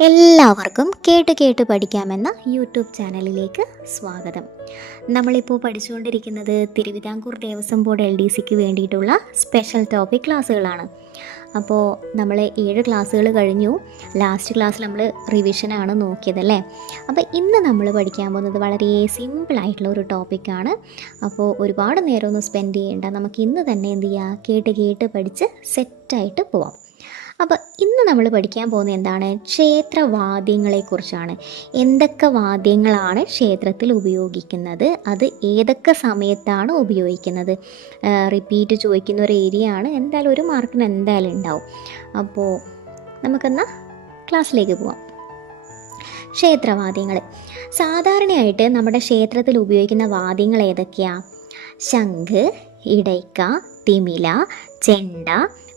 എല്ലാവർക്കും കേട്ട് കേട്ട് പഠിക്കാമെന്ന യൂട്യൂബ് ചാനലിലേക്ക് സ്വാഗതം. നമ്മളിപ്പോൾ പഠിച്ചുകൊണ്ടിരിക്കുന്നത് Thiruvithamkoor Devaswom board L D സിക്ക് വേണ്ടിയിട്ടുള്ള സ്പെഷ്യൽ ടോപ്പിക് ക്ലാസ്സുകളാണ്. അപ്പോൾ നമ്മൾ ഏഴ് ക്ലാസ്സുകൾ കഴിഞ്ഞു. ലാസ്റ്റ് ക്ലാസ്സിൽ നമ്മൾ റിവിഷനാണ് നോക്കിയതല്ലേ? അപ്പോൾ ഇന്ന് നമ്മൾ പഠിക്കാൻ പോകുന്നത് വളരെ സിമ്പിളായിട്ടുള്ള ഒരു ടോപ്പിക്കാണ്. അപ്പോൾ ഒരുപാട് നേരമൊന്നും സ്പെൻഡ് ചെയ്യേണ്ട. നമുക്ക് ഇന്ന് തന്നെ എന്ത് ചെയ്യുക കേട്ട് കേട്ട് പഠിച്ച് സെറ്റായിട്ട് പോവാം. അപ്പോൾ ഇന്ന് നമ്മൾ പഠിക്കാൻ പോകുന്നത് എന്താണ്? ക്ഷേത്രവാദ്യങ്ങളെക്കുറിച്ചാണ്. എന്തൊക്കെ വാദ്യങ്ങളാണ് ക്ഷേത്രത്തിൽ ഉപയോഗിക്കുന്നത്? അത് ഏതൊക്കെ സമയത്താണ് ഉപയോഗിക്കുന്നത്? റിപ്പീറ്റ് ചോദിക്കുന്ന ഒരു ഏരിയ ആണ്. എന്തായാലും ഒരു മാർക്കിന് എന്തായാലും ഉണ്ടാവും. അപ്പോൾ നമുക്കെന്നാൽ ക്ലാസ്സിലേക്ക് പോവാം. ക്ഷേത്രവാദ്യങ്ങൾ സാധാരണയായിട്ട് നമ്മുടെ ക്ഷേത്രത്തിൽ ഉപയോഗിക്കുന്ന വാദ്യങ്ങൾ ഏതൊക്കെയാണ് ശംഖ് ഇടയ്ക്ക തിമില ചെണ്ട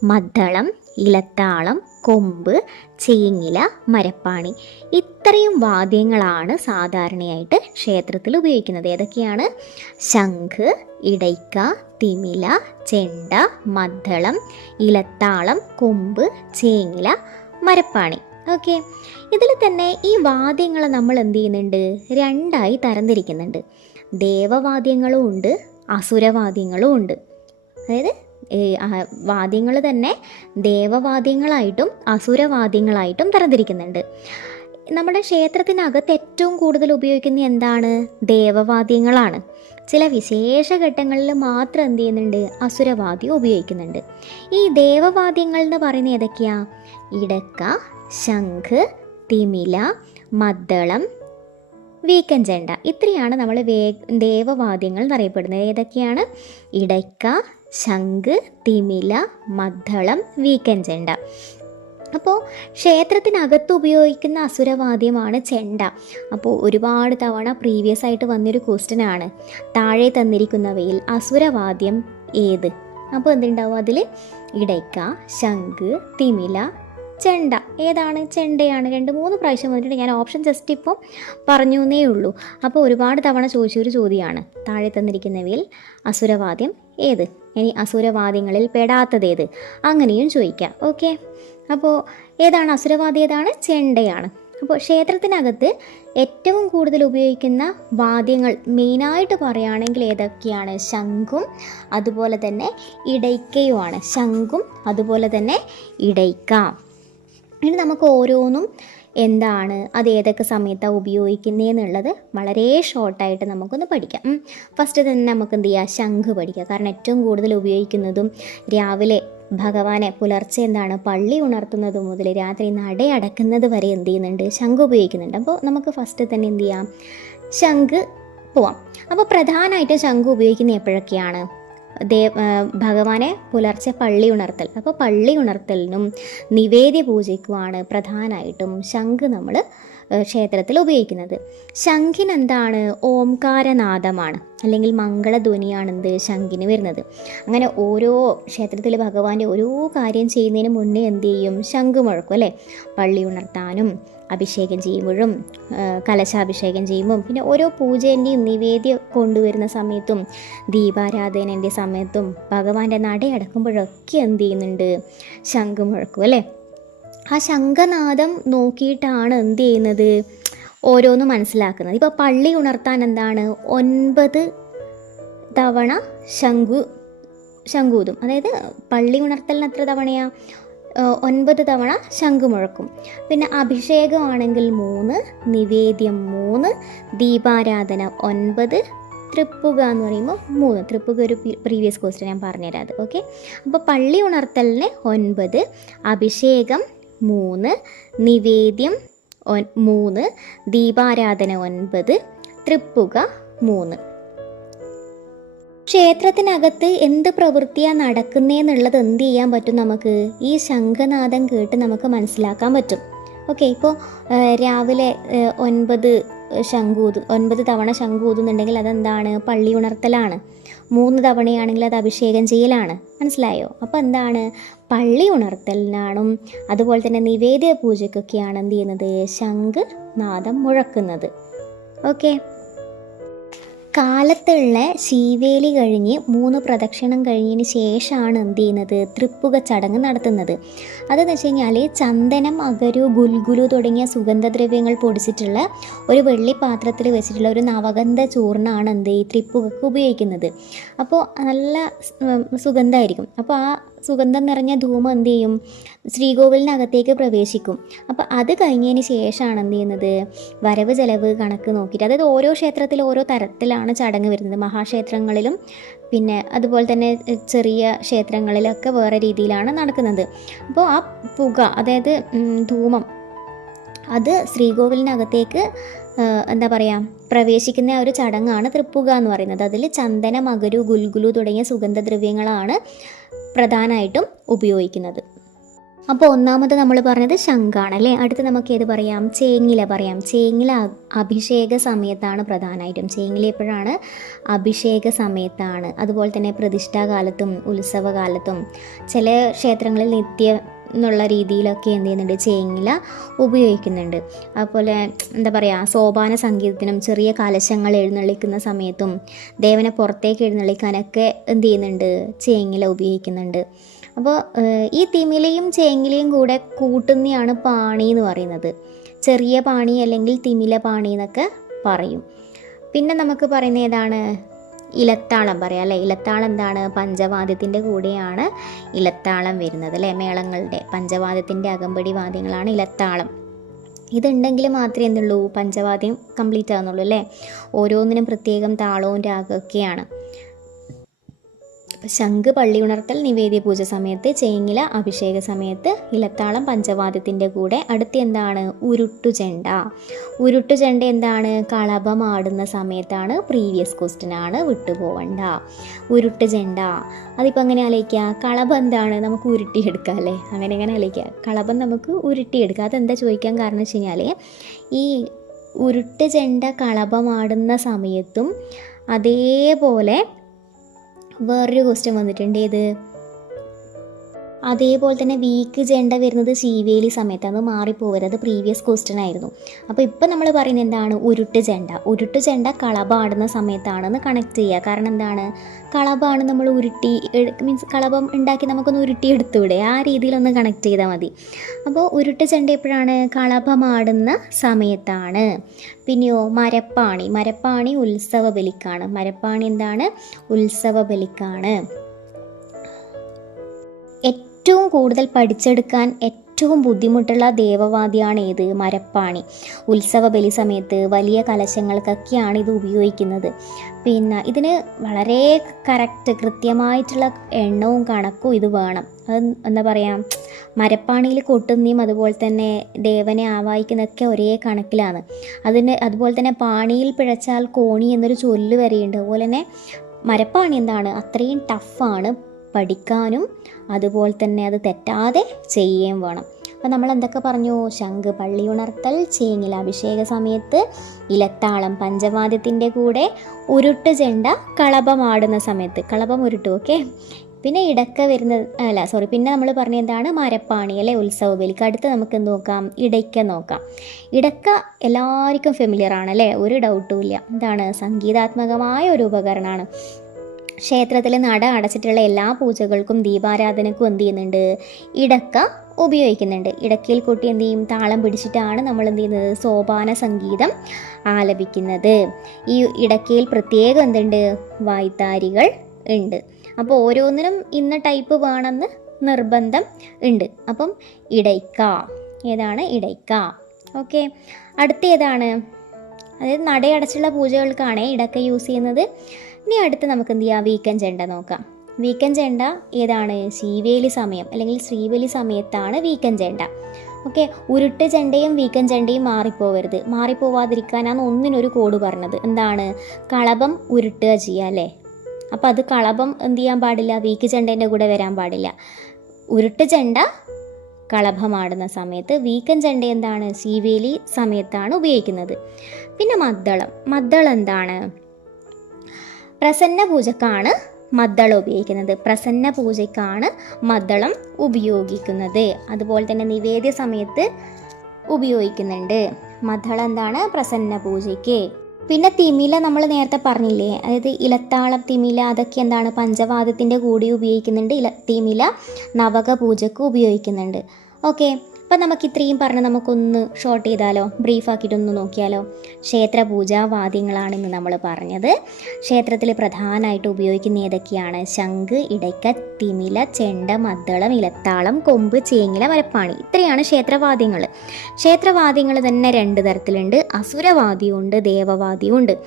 മദ്ദളം ഇലത്താളം കൊമ്പ് ചേങ്ങില മരപ്പാണി. ഇത്രയും വാദ്യങ്ങളാണ് സാധാരണയായിട്ട് ക്ഷേത്രത്തിൽ ഉപയോഗിക്കുന്നത്. ഏതൊക്കെയാണ്? ശംഖ് ഇടയ്ക്ക തിമില ചെണ്ട മദ്ദളം ഇലത്താളം കൊമ്പ് ചേങ്ങില മരപ്പാണി. ഓക്കെ. ഇതിൽ തന്നെ ഈ വാദ്യങ്ങൾ നമ്മൾ എന്ത് ചെയ്യുന്നുണ്ട്? രണ്ടായി തരംതിരിക്കുന്നുണ്ട്. ദേവവാദ്യങ്ങളും ഉണ്ട് അസുരവാദ്യങ്ങളും ഉണ്ട്. അതായത് വാദ്യങ്ങൾ തന്നെ ദേവവാദ്യങ്ങളായിട്ടും അസുരവാദ്യങ്ങളായിട്ടും തരംതിരിക്കുന്നുണ്ട്. നമ്മുടെ ക്ഷേത്രത്തിനകത്ത് ഏറ്റവും കൂടുതൽ ഉപയോഗിക്കുന്ന എന്താണ്? ദേവവാദ്യങ്ങളാണ്. ചില വിശേഷ ഘട്ടങ്ങളിൽ മാത്രം എന്ത് ചെയ്യുന്നുണ്ട്? അസുരവാദ്യം ഉപയോഗിക്കുന്നുണ്ട്. ഈ ദേവവാദ്യങ്ങൾ എന്ന് പറയുന്നത് ഏതൊക്കെയാ? ഇടക്ക ശംഖ് തിമില മദ്ദളം വീക്കഞ്ചണ്ട. ചെണ്ട ഇത്രയാണ് നമ്മൾ വേ ദേവവാദ്യങ്ങൾ എന്നറിയപ്പെടുന്നത്. ഏതൊക്കെയാണ്? ഇടയ്ക്ക ശംഖ് തിമില മദ്ദളം വീക്കൻ ചെണ്ട. അപ്പോൾ ക്ഷേത്രത്തിനകത്ത് ഉപയോഗിക്കുന്ന അസുരവാദ്യമാണ് ചെണ്ട. അപ്പോൾ ഒരുപാട് തവണ പ്രീവിയസ് ആയിട്ട് വന്നൊരു ക്വസ്റ്റ്യൻ ആണ്. താഴെ തന്നിരിക്കുന്നവയിൽ അസുരവാദ്യം ഏത്? അപ്പോൾ എന്തുണ്ടാവും അതിൽ ഇടയ്ക്ക ശംഖ് തിമില ചെണ്ട. ഏതാണ്? ചെണ്ടയാണ്. രണ്ട് മൂന്ന് പ്രാവശ്യം വന്നിട്ടുണ്ട്. ഞാൻ ഓപ്ഷൻ ജസ്റ്റ് ഇപ്പോൾ പറഞ്ഞു എന്നേ ഉള്ളൂ. അപ്പോൾ ഒരുപാട് തവണ ചോദിച്ചൊരു ചോദ്യമാണ്. താഴെ തന്നിരിക്കുന്നവയിൽ അസുരവാദ്യം ഏത്? ഇനി അസുരവാദ്യങ്ങളിൽ പെടാത്തതേത്? അങ്ങനെയും ചോദിക്കാം. ഓക്കെ? അപ്പോൾ ഏതാണ് അസുരവാദി ഏതാണ്? ചെണ്ടയാണ്. അപ്പോൾ ക്ഷേത്രത്തിനകത്ത് ഏറ്റവും കൂടുതൽ ഉപയോഗിക്കുന്ന വാദ്യങ്ങൾ മെയിനായിട്ട് പറയുകയാണെങ്കിൽ ഏതൊക്കെയാണ്? ശംഖും അതുപോലെ തന്നെ ഇടയ്ക്കയുമാണ്. ശംഖും അതുപോലെ തന്നെ ഇടയ്ക്ക. ഇനി നമുക്ക് ഓരോന്നും എന്താണ് അത് ഏതൊക്കെ സമയത്താണ് ഉപയോഗിക്കുന്നതെന്നുള്ളത് വളരെ ഷോർട്ടായിട്ട് നമുക്കൊന്ന് പഠിക്കാം. ഫസ്റ്റ് തന്നെ നമുക്ക് എന്ത് ചെയ്യാം ശംഖ് പഠിക്കാം. കാരണം ഏറ്റവും കൂടുതൽ ഉപയോഗിക്കുന്നതും രാവിലെ ഭഗവാനെ പുലർച്ചെ എന്താണ് പള്ളി ഉണർത്തുന്നത് മുതൽ രാത്രി നടയടക്കുന്നത് വരെ എന്ത് ചെയ്യുന്നുണ്ട് ശംഖ് ഉപയോഗിക്കുന്നുണ്ട്. അപ്പോൾ നമുക്ക് ഫസ്റ്റ് തന്നെ എന്ത് ചെയ്യാം ശംഖ് പോവാം. അപ്പോൾ പ്രധാനമായിട്ടും ശംഖ് ഉപയോഗിക്കുന്ന എപ്പോഴൊക്കെയാണ്? ദേ ഭഗവാനെ പുലർച്ചെ പള്ളി ഉണർത്തൽ. അപ്പോൾ പള്ളി ഉണർത്തലിനും നിവേദ്യ പൂജയ്ക്കുമാണ് പ്രധാനമായിട്ടും ശംഖ് നമ്മൾ ക്ഷേത്രത്തിൽ ഉപയോഗിക്കുന്നത്. ശംഖിന് എന്താണ്? ഓംകാരനാദമാണ് അല്ലെങ്കിൽ മംഗളധ്വനിയാണ് എന്ത് ശംഖിന് വരുന്നത്. അങ്ങനെ ഓരോ ക്ഷേത്രത്തിൽ ഭഗവാന്റെ ഓരോ കാര്യം ചെയ്യുന്നതിന് മുന്നേ എന്ത് ചെയ്യും? ശംഖ് മുഴക്കും അല്ലേ? പള്ളി ഉണർത്താനും അഭിഷേകം ചെയ്യുമ്പോഴും കലശാഭിഷേകം ചെയ്യുമ്പം പിന്നെ ഓരോ പൂജേന്റെയും നിവേദ്യം കൊണ്ടുവരുന്ന സമയത്തും ദീപാരാധനന്റെ സമയത്തും ഭഗവാന്റെ നടയടക്കുമ്പോഴൊക്കെ എന്ത് ചെയ്യുന്നുണ്ട്? ശംഖ് മുഴക്കും അല്ലേ? ആ ശംഖനാദം നോക്കിയിട്ടാണ് എന്ത് ചെയ്യുന്നത്? ഓരോന്ന് മനസ്സിലാക്കുന്നത്. ഇപ്പോൾ പള്ളി ഉണർത്താൻ എന്താണ്? ഒൻപത് തവണ ശംഖു ശംഖൂതും. അതായത് പള്ളി ഉണർത്തലിന് എത്ര തവണയാണ് ഒൻപത് തവണ ശംഖുമുഴക്കും. പിന്നെ അഭിഷേകമാണെങ്കിൽ മൂന്ന് നിവേദ്യം മൂന്ന് ദീപാരാധന ഒൻപത് തൃപ്പുക എന്ന് പറയുമ്പോൾ മൂന്ന്. തൃപ്പുക ഒരു പ്രീവിയസ് ക്വസ്റ്റ്യൻ ഞാൻ പറഞ്ഞുതരാം അത് ഓക്കെ അപ്പോൾ പള്ളി ഉണർത്തലിന് ഒൻപത് അഭിഷേകം മൂന്ന് നിവേദ്യം മൂന്ന് ദീപാരാധന ഒൻപത് തൃപ്പുക മൂന്ന്. ക്ഷേത്രത്തിനകത്ത് എന്ത് പ്രവൃത്തിയാണ് നടക്കുന്നതെന്നുള്ളത് എന്ത് ചെയ്യാൻ പറ്റും നമുക്ക്? ഈ ശംഖനാഥം കേട്ട് നമുക്ക് മനസ്സിലാക്കാൻ പറ്റും. ഓക്കെ ഇപ്പോൾ രാവിലെ ഒൻപത് ശംഖൂത് ഒൻപത് തവണ ശംഖൂതുന്നുണ്ടെങ്കിൽ അതെന്താണ്? പള്ളി ഉണർത്തലാണ്. മൂന്ന് തവണയാണെങ്കിൽ അത് അഭിഷേകം ചെയ്യലാണ്. മനസ്സിലായോ? അപ്പോൾ എന്താണ്? പള്ളി ഉണർത്തലിനാണും അതുപോലെ തന്നെ നിവേദ്യ പൂജയ്ക്കൊക്കെയാണ് എന്ത് ചെയ്യുന്നത്? ശംഖ് നാദം മുഴക്കുന്നത്. ഓക്കെ. കാലത്തുള്ള ശീവേലി കഴിഞ്ഞ് മൂന്ന് പ്രദക്ഷിണം കഴിഞ്ഞതിന് ശേഷമാണ് എന്ത് ചെയ്യുന്നത്? തൃപ്പുക ചടങ്ങ് നടത്തുന്നത്. അതെന്ന് വെച്ച് കഴിഞ്ഞാൽ ചന്ദനം അകരു ഗുൽഗുലു തുടങ്ങിയ സുഗന്ധദ്രവ്യങ്ങൾ പൊടിച്ചിട്ടുള്ള ഒരു വെള്ളി പാത്രത്തിൽ വെച്ചിട്ടുള്ള ഒരു നവഗന്ധ ചൂർണമാണ് എന്ത് ഈ തൃപ്പുകക്ക് ഉപയോഗിക്കുന്നത്. അപ്പോൾ നല്ല സുഗന്ധമായിരിക്കും. അപ്പോൾ ആ സുഗന്ധം നിറഞ്ഞ ധൂമം എന്ത് ചെയ്യും? ശ്രീകോവിലിനകത്തേക്ക് പ്രവേശിക്കും. അപ്പോൾ അത് കഴിഞ്ഞതിന് ശേഷമാണ് എന്ത് ചെയ്യുന്നത്? വരവ് ചെലവ് കണക്ക് നോക്കിയിട്ട് അതായത് ഓരോ ക്ഷേത്രത്തിൽ ഓരോ തരത്തിലാണ് ചടങ്ങ് വരുന്നത്. മഹാക്ഷേത്രങ്ങളിലും പിന്നെ അതുപോലെ തന്നെ ചെറിയ ക്ഷേത്രങ്ങളിലൊക്കെ വേറെ രീതിയിലാണ് നടക്കുന്നത്. അപ്പോൾ ആ പുക അതായത് ധൂമം അത് ശ്രീകോവിലിനകത്തേക്ക് എന്താ പറയുക പ്രവേശിക്കുന്ന ആ ഒരു ചടങ്ങാണ് തൃപ്പുക എന്ന് പറയുന്നത്. അതിൽ ചന്ദന മകരു ഗുൽഗുലു തുടങ്ങിയ സുഗന്ധദ്രവ്യങ്ങളാണ് പ്രധാനമായിട്ടും ഉപയോഗിക്കുന്നത്. അപ്പോൾ ഒന്നാമത് നമ്മൾ പറഞ്ഞത് ശംഖാണ് അല്ലേ? അടുത്ത് നമുക്ക് ഏത് പറയാം? ചേങ്ങില പറയാം. ചേങ്ങില അഭിഷേക സമയത്താണ് പ്രധാനമായിട്ടും. ചേങ്ങില എപ്പോഴാണ്? അഭിഷേക സമയത്താണ്. അതുപോലെ തന്നെ പ്രതിഷ്ഠാകാലത്തും ഉത്സവകാലത്തും ചില ക്ഷേത്രങ്ങളിൽ നിത്യ എന്നുള്ള രീതിയിലൊക്കെ എന്ത് ചെയ്യുന്നുണ്ട് ചേങ്ങില ഉപയോഗിക്കുന്നുണ്ട്. അതുപോലെ എന്താ പറയുക സോപാന സംഗീതത്തിനും ചെറിയ കലശങ്ങൾ എഴുന്നള്ളിക്കുന്ന സമയത്തും ദേവനെ പുറത്തേക്ക് എഴുന്നള്ളിക്കാനൊക്കെ എന്ത് ചെയ്യുന്നുണ്ട് ചേങ്ങില ഉപയോഗിക്കുന്നുണ്ട്. അപ്പോൾ ഈ തിമിലയും ചേങ്ങിലയും കൂടെ കൂട്ടുന്നതാണ് പാണി എന്ന് പറയുന്നത്. ചെറിയ പാണി അല്ലെങ്കിൽ തിമില പാണി എന്നൊക്കെ പറയും. പിന്നെ നമുക്ക് പറയുന്ന ഏതാണ്? ഇലത്താളം പറയാം അല്ലേ? ഇലത്താളം എന്താണ്? പഞ്ചവാദ്യത്തിന്റെ കൂടെയാണ് ഇലത്താളം വരുന്നത് അല്ലേ? മേളങ്ങളുടെ പഞ്ചവാദ്യത്തിന്റെ അകമ്പടി വാദ്യങ്ങളാണ് ഇലത്താളം. ഇതുണ്ടെങ്കിൽ മാത്രമേ എന്തുള്ളൂ? പഞ്ചവാദ്യം കംപ്ലീറ്റ് ആകുന്നുള്ളൂ അല്ലേ? ഓരോന്നിനും പ്രത്യേകം താളവും രാഗമൊക്കെയാണ് ശംഖ് പള്ളി ഉണർത്തൽ നിവേദ്യ പൂജ സമയത്ത് ചേങ്ങില അഭിഷേക സമയത്ത് ഇലത്താളം പഞ്ചവാദ്യത്തിന്റെ കൂടെ അടുത്ത് എന്താണ്? ഉരുട്ടു ചെണ്ട. ഉരുട്ടു ചെണ്ട എന്താണ്? കളഭമാടുന്ന സമയത്താണ് പ്രീവിയസ് ക്വസ്റ്റ്യൻ ആണ് വിട്ടുപോവണ്ട. ഉരുട്ടു ചെണ്ട. അതിപ്പോൾ അങ്ങനെ അലയിക്കുക കളഭം എന്താണ്? നമുക്ക് ഉരുട്ടിയെടുക്കാം അല്ലേ? അങ്ങനെ അങ്ങനെ അലയിക്കുക കളഭം നമുക്ക് ഉരുട്ടിയെടുക്കുക അതെന്താ ചോദിക്കാൻ കാരണം വെച്ച് കഴിഞ്ഞാൽ ഈ ഉരുട്ട് ചെണ്ട കളഭമാടുന്ന സമയത്തും അതേപോലെ വേറൊരു ക്വസ്റ്റ്യൻ വന്നിട്ടുണ്ട്. ഏത്? അതേപോലെ തന്നെ വീക്ക് ജെണ്ട വരുന്നത് ശീവേലി സമയത്ത് അത് മാറിപ്പോകരുത് പ്രീവിയസ് ക്വസ്റ്റ്യൻ ആയിരുന്നു. അപ്പോൾ ഇപ്പം നമ്മൾ പറയുന്നത് എന്താണ്? ഉരുട്ട് ചെണ്ട ഉരുട്ട് ചെണ്ട കളപാടുന്ന സമയത്താണെന്ന് കണക്ട് ചെയ്യുക കാരണം എന്താണ്? കളപാണ് നമ്മൾ ഉരുട്ടി മീൻസ് കളപം ഉണ്ടാക്കി നമുക്കൊന്ന് ഉരുട്ടി എടുത്തൂടെ ആ രീതിയിലൊന്ന് കണക്ട് ചെയ്താൽ മതി. അപ്പോൾ ഉരുട്ട് ചെണ്ട എപ്പോഴാണ്? കളപമാടുന്ന സമയത്താണ്. പിന്നെയോ മരപ്പാണി. മരപ്പാണി ഉത്സവ ബലിക്കാണ് മരപ്പാണി എന്താണ്? ഉത്സവ ബലിക്കാണ് ഏറ്റവും കൂടുതൽ പഠിച്ചെടുക്കാൻ ഏറ്റവും ബുദ്ധിമുട്ടുള്ള ദേവവാദിയാണ് ഏത്? മരപ്പാണി. ഉത്സവ ബലി സമയത്ത് വലിയ കലശങ്ങൾക്കൊക്കെയാണ് ഇത് ഉപയോഗിക്കുന്നത്. പിന്നെ ഇതിന് വളരെ കറക്റ്റ് കൃത്യമായിട്ടുള്ള എണ്ണവും കണക്കും ഇത് വേണം. അത് എന്താ പറയുക മരപ്പാണിയിൽ കൊട്ടുന്നതും അതുപോലെ തന്നെ ദേവനെ ആവാഹിക്കുന്നതൊക്കെ ഒരേ കണക്കിലാണ്. അതിന് അതുപോലെ തന്നെ പാണിയിൽ പിഴച്ചാൽ കോണി എന്നൊരു ചൊല്ല് വരെയുണ്ട്. അതുപോലെ തന്നെ മരപ്പാണി എന്താണ്? അത്രയും ടഫാണ് പഠിക്കാനും അതുപോലെ തന്നെ അത് തെറ്റാതെ ചെയ്യുകയും വേണം. അപ്പം നമ്മൾ എന്തൊക്കെ പറഞ്ഞു? ശംഖ് പള്ളി ഉണർത്തൽ ചേങ്ങില അഭിഷേക സമയത്ത് ഇലത്താളം പഞ്ചവാദ്യത്തിന്റെ കൂടെ ഉരുട്ട് ചെണ്ട കളപമാടുന്ന സമയത്ത്. കളപം ഉരുട്ടു ഓക്കെ? പിന്നെ ഇടക്ക വരുന്ന അല്ല സോറി പിന്നെ നമ്മൾ പറഞ്ഞ എന്താണ്? മരപ്പാണി അല്ലെ? ഉത്സവ ബലിക്ക് അടുത്ത് നമുക്ക് നോക്കാം? ഇടയ്ക്ക നോക്കാം. ഇടക്ക എല്ലാവർക്കും ഫെമിലിയർ ആണ് അല്ലേ? ഒരു ഡൗട്ടും ഇല്ല. എന്താണ്? സംഗീതാത്മകമായ ഒരു ഉപകരണമാണ്. ക്ഷേത്രത്തിൽ നട അടച്ചിട്ടുള്ള എല്ലാ പൂജകൾക്കും ദീപാരാധനക്കും എന്ത് ചെയ്യുന്നുണ്ട്? ഇടക്ക ഉപയോഗിക്കുന്നുണ്ട്. ഇടക്കിൽ കൂട്ടി എന്ത് ചെയ്യും? താളം പിടിച്ചിട്ടാണ് നമ്മൾ എന്ത് ചെയ്യുന്നത്? സോപാന സംഗീതം ആലപിക്കുന്നത്. ഈ ഇടക്കയിൽ പ്രത്യേകം എന്തുണ്ട്? വായ്ത്താരികൾ ഉണ്ട്. അപ്പോൾ ഓരോന്നിനും ഇന്ന ടൈപ്പ് വേണമെന്ന് നിർബന്ധം ഉണ്ട്. അപ്പം ഇടയ്ക്ക. ഏതാണ്? ഇടയ്ക്ക. ഓക്കെ. അടുത്ത ഏതാണ്? അതായത് നടയടച്ചുള്ള പൂജകൾക്കാണ് ഇടക്ക യൂസ് ചെയ്യുന്നത്. ഇനി അടുത്ത് നമുക്ക് എന്ത് ചെയ്യാം? വീക്കൻ ചെണ്ട നോക്കാം. വീക്കൻ ചെണ്ട ഏതാണ്? ശീവേലി സമയം അല്ലെങ്കിൽ ശ്രീവേലി സമയത്താണ് വീക്കൻ ചെണ്ട ഓക്കെ ഉരുട്ട് ചെണ്ടയും വീക്കൻ ചെണ്ടയും മാറിപ്പോവരുത്. മാറിപ്പോവാതിരിക്കാനാണ് ഒന്നിനൊരു കോഡ് പറഞ്ഞത്. എന്താണ്? കളപം ഉരുട്ടുക ചെയ്യുക അല്ലേ? അപ്പോൾ അത് കളപം എന്ത് ചെയ്യാൻ പാടില്ല? വീക്ക് ചെണ്ടേന്റെ കൂടെ വരാൻ പാടില്ല. ഉരുട്ട് ചെണ്ട കളഭമാടുന്ന സമയത്ത് വീക്കൻ ചെണ്ട എന്താണ്? ശീവേലി സമയത്താണ് ഉപയോഗിക്കുന്നത്. പിന്നെ മദ്ദളം. മദ്ദളം എന്താണ്? പ്രസന്ന പൂജക്കാണ് മദ്ദളം ഉപയോഗിക്കുന്നത്. പ്രസന്ന പൂജയ്ക്കാണ് മദ്ദളം ഉപയോഗിക്കുന്നത്. അതുപോലെ തന്നെ നിവേദ്യ സമയത്ത് ഉപയോഗിക്കുന്നുണ്ട്. മദ്ദളം എന്താണ്? പ്രസന്ന പൂജയ്ക്ക് പിന്നെ തിമില നമ്മൾ നേരത്തെ പറഞ്ഞില്ലേ? അതായത് ഇലത്താളം തിമില അതൊക്കെ എന്താണ്? പഞ്ചവാദത്തിന്റെ കൂടി ഉപയോഗിക്കുന്നുണ്ട്. ഇല തിമില നവക പൂജക്ക് ഉപയോഗിക്കുന്നുണ്ട്. ഓക്കെ. അപ്പം നമുക്ക് ഇത്രയും പറഞ്ഞ് നമുക്കൊന്ന് ഷോർട്ട് ചെയ്താലോ? ബ്രീഫാക്കിയിട്ടൊന്ന് നോക്കിയാലോ? ക്ഷേത്ര പൂജാവാദ്യങ്ങളാണ് ഇന്ന് നമ്മൾ പറഞ്ഞത്. ക്ഷേത്രത്തിൽ പ്രധാനമായിട്ട് ഉപയോഗിക്കുന്ന ഏതൊക്കെയാണ്? ശംഖ് ഇടയ്ക്ക തിമില ചെണ്ട മദ്ദളം ഇലത്താളം കൊമ്പ് ചേങ്ങില മരപ്പാണി ഇത്രയാണ് ക്ഷേത്രവാദ്യങ്ങൾ. ക്ഷേത്രവാദ്യങ്ങൾ തന്നെ രണ്ട് തരത്തിലുണ്ട്. അസുരവാദ്യമുണ്ട് ദേവവാദ്യമുണ്ട്.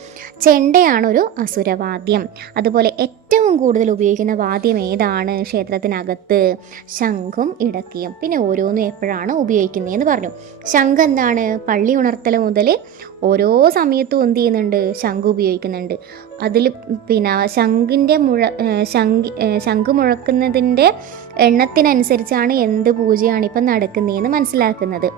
ചെണ്ടയാണ് ഒരു അസുരവാദ്യം. അതുപോലെ ഏറ്റവും കൂടുതൽ ഉപയോഗിക്കുന്ന വാദ്യം ഏതാണ്? ക്ഷേത്രത്തിനകത്ത് ശംഖും ഇടക്കിയും പിന്നെ ഓരോന്നും എപ്പോഴാണ് ഉപയോഗിക്കുന്നതെന്ന് പറഞ്ഞു. ശംഖ് എന്താണ്? പള്ളി ഉണർത്തൽ മുതൽ ഓരോ സമയത്തും എന്ത് ചെയ്യുന്നുണ്ട്? ശംഖ് ഉപയോഗിക്കുന്നുണ്ട്. അതിൽ പിന്നെ ശംഖിന്റെ മുഴ ശംഖ് ശംഖ് മുഴക്കുന്നതിന്റെ എണ്ണത്തിനനുസരിച്ചാണ് എന്ത് പൂജയാണ് ഇപ്പം നടക്കുന്നതെന്ന് മനസ്സിലാക്കുന്നത്.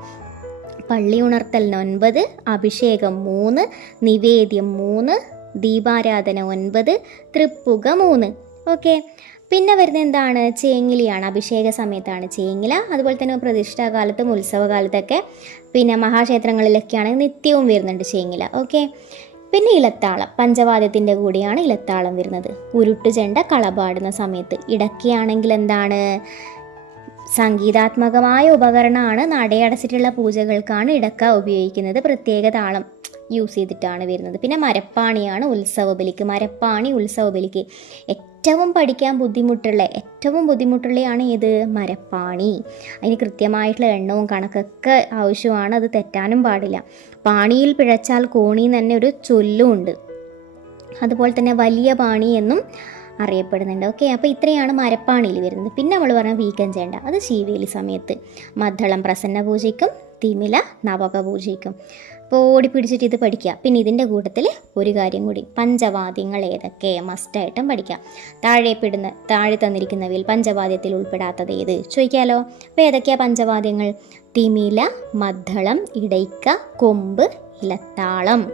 പള്ളി ഉണർത്തൽ ഒൻപത് അഭിഷേകം മൂന്ന് നിവേദ്യം മൂന്ന് ദീപാരാധന ഒൻപത് തൃപ്പുക മൂന്ന്. ഓക്കെ. പിന്നെ വരുന്നത് എന്താണ്? ചേങ്ങിലിയാണ്. അഭിഷേക സമയത്താണ്. ചേങ്ങില അതുപോലെ തന്നെ പ്രതിഷ്ഠാകാലത്തും ഉത്സവകാലത്തൊക്കെ പിന്നെ മഹാക്ഷേത്രങ്ങളിലൊക്കെയാണ് നിത്യവും വരുന്നുണ്ട് ചേങ്ങില. ഓക്കെ? പിന്നെ ഇലത്താളം. പഞ്ചവാദ്യത്തിന്റെ കൂടിയാണ് ഇലത്താളം വരുന്നത്. ഉരുട്ടുചെണ്ട കളപാടുന്ന സമയത്ത് ഇടയ്ക്കാണെങ്കിൽ എന്താണ്? സംഗീതാത്മകമായ ഉപകരണമാണ് നടയടച്ചിട്ടുള്ള പൂജകൾക്കാണ് ഇടക്ക ഉപയോഗിക്കുന്നത്. പ്രത്യേക താളം യൂസ് ചെയ്തിട്ടാണ് വരുന്നത്. പിന്നെ മരപ്പാണിയാണ് ഉത്സവ ബലിക്ക് മരപ്പാണി ഉത്സവ ബലിക്ക് ഏറ്റവും പഠിക്കാൻ ബുദ്ധിമുട്ടുള്ള ഏറ്റവും ബുദ്ധിമുട്ടുള്ളതാണ് ഏത്? മരപ്പാണി. അതിന് കൃത്യമായിട്ടുള്ള എണ്ണവും കണക്കൊക്കെ ആവശ്യമാണ്. അത് തെറ്റാനും പാടില്ല. പാണിയിൽ പിഴച്ചാൽ കോണി തന്നെ ഒരു ചൊല്ലും ഉണ്ട്. അതുപോലെ തന്നെ വലിയ പാണി എന്നും അറിയപ്പെടുന്നുണ്ട്. ഓക്കെ അപ്പോൾ ഇത്രയാണ് മരപ്പാണിയിൽ വരുന്നത്. പിന്നെ നമ്മൾ പറഞ്ഞ വീക്കം ചേണ്ട. അത് ശീവേലി സമയത്ത് മദ്ദളം പ്രസന്ന പൂജയ്ക്കും തിമില നവക പൂജയ്ക്കും അപ്പോൾ ഓടി പിടിച്ചിട്ട് ഇത് പഠിക്കുക പിന്നെ ഇതിന്റെ കൂട്ടത്തിൽ ഒരു കാര്യം കൂടി. പഞ്ചവാദ്യങ്ങൾ ഏതൊക്കെ? മസ്റ്റായിട്ടും പഠിക്കാം. താഴെ പെടുന്ന താഴെ തന്നിരിക്കുന്നവയിൽ പഞ്ചവാദ്യത്തിൽ ഉൾപ്പെടാത്തത് ഏത്? ചോദിക്കാലോ. അപ്പോൾ ഏതൊക്കെയാണ് പഞ്ചവാദ്യങ്ങൾ? തിമില മദ്ദളം ഇടയ്ക്ക കൊമ്പ് ഇലത്താളം.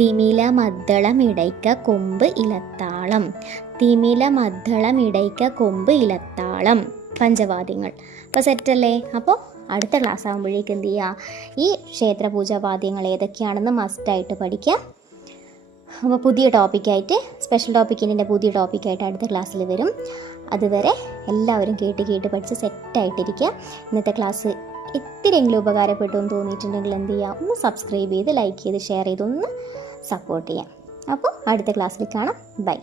തിമില മദ്ദളം ഇടയ്ക്ക കൊമ്പ് ഇലത്താളം. തിമില മദ്ദളം ഇടയ്ക്ക കൊമ്പ് ഇലത്താളം. പഞ്ചവാദ്യങ്ങൾ. അപ്പോൾ സെറ്റല്ലേ അപ്പോൾ അടുത്ത ക്ലാസ് ആകുമ്പോഴേക്കും എന്ത് ചെയ്യുക? ഈ ക്ഷേത്രപൂജാ വാദ്യങ്ങൾ ഏതൊക്കെയാണെന്ന് മസ്റ്റായിട്ട് പഠിക്കുക. അപ്പോൾ പുതിയ ടോപ്പിക്കായിട്ട് സ്പെഷ്യൽ ടോപ്പിക്കിന്റെ പുതിയ ടോപ്പിക്കായിട്ട് അടുത്ത ക്ലാസ്സിൽ വരും. അതുവരെ എല്ലാവരും കേട്ട് കേട്ട് പഠിച്ച് സെറ്റായിട്ടിരിക്കുക ഇന്നത്തെ ക്ലാസ് ഇത്തിരിയെങ്കിലും ഉപകാരപ്പെട്ടു എന്ന് തോന്നിയിട്ടുണ്ടെങ്കിൽ എന്ത് ചെയ്യുക? ഒന്ന് സബ്സ്ക്രൈബ് ചെയ്ത് ലൈക്ക് ചെയ്ത് ഷെയർ ചെയ്ത് ഒന്ന് സപ്പോർട്ട് ചെയ്യാം അപ്പോൾ അടുത്ത ക്ലാസ്സിൽ കാണാം. ബൈ